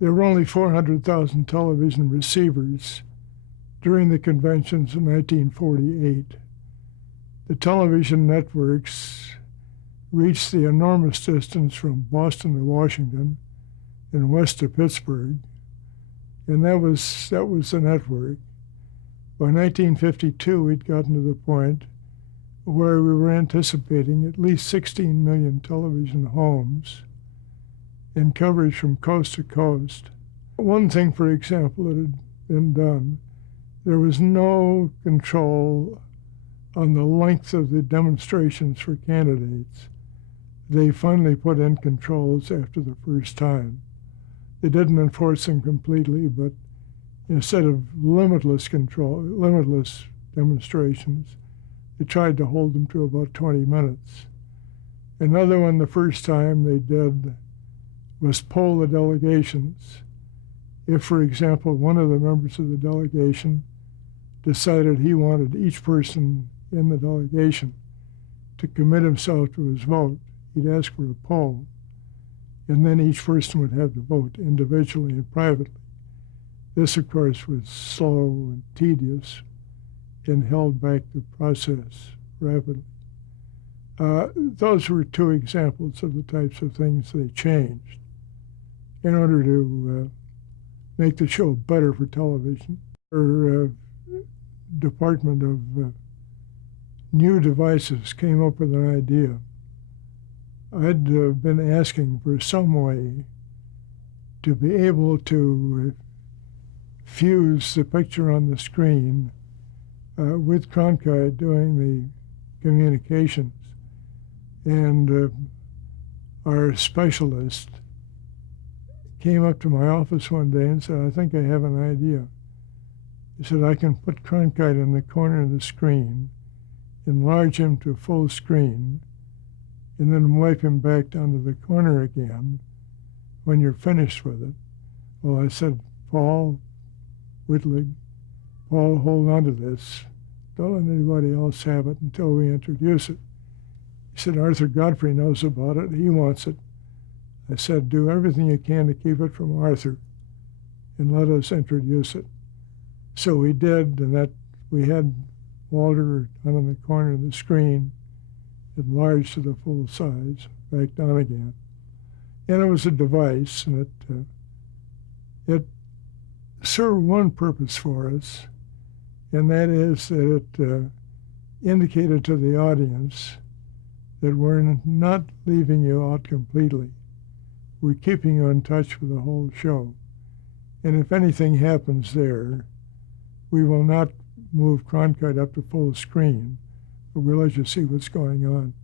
there were only 400,000 television receivers during the conventions in 1948. The television networks reached the enormous distance from Boston to Washington and west to Pittsburgh, and that was the network. By 1952, we'd gotten to the point where we were anticipating at least 16 million television homes in coverage from coast to coast. One thing, for example, that had been done, there was no control on the length of the demonstrations for candidates. They finally put in controls after the first time. They didn't enforce them completely, but instead of limitless demonstrations, they tried to hold them to about 20 minutes. Another one, the first time they did, was poll the delegations. If, for example, one of the members of the delegation decided he wanted each person in the delegation to commit himself to his vote, he'd ask for a poll, and then each person would have to vote individually and privately. This, of course, was slow and tedious and held back the process rapidly. Those were two examples of the types of things they changed in order to make the show better for television. Our Department of New Devices came up with an idea. I'd been asking for some way to be able to fuse the picture on the screen with Cronkite doing the communications. And our specialist came up to my office one day and said, "I think I have an idea." He said, "I can put Cronkite in the corner of the screen, enlarge him to full screen, and then wipe him back down to the corner again when you're finished with it." Well, I said, "Paul Whitlig, Paul, hold on to this. Don't let anybody else have it until we introduce it." He said, "Arthur Godfrey knows about it. He wants it." I said, "Do everything you can to keep it from Arthur and let us introduce it." So we did, and that we had Walter down in the corner of the screen, enlarged to the full size, back down again. And it was a device, and it served one purpose for us, and that is that it indicated to the audience that we're not leaving you out completely. We're keeping you in touch with the whole show. And if anything happens there, we will not move Cronkite up to full screen, but we'll let you see what's going on.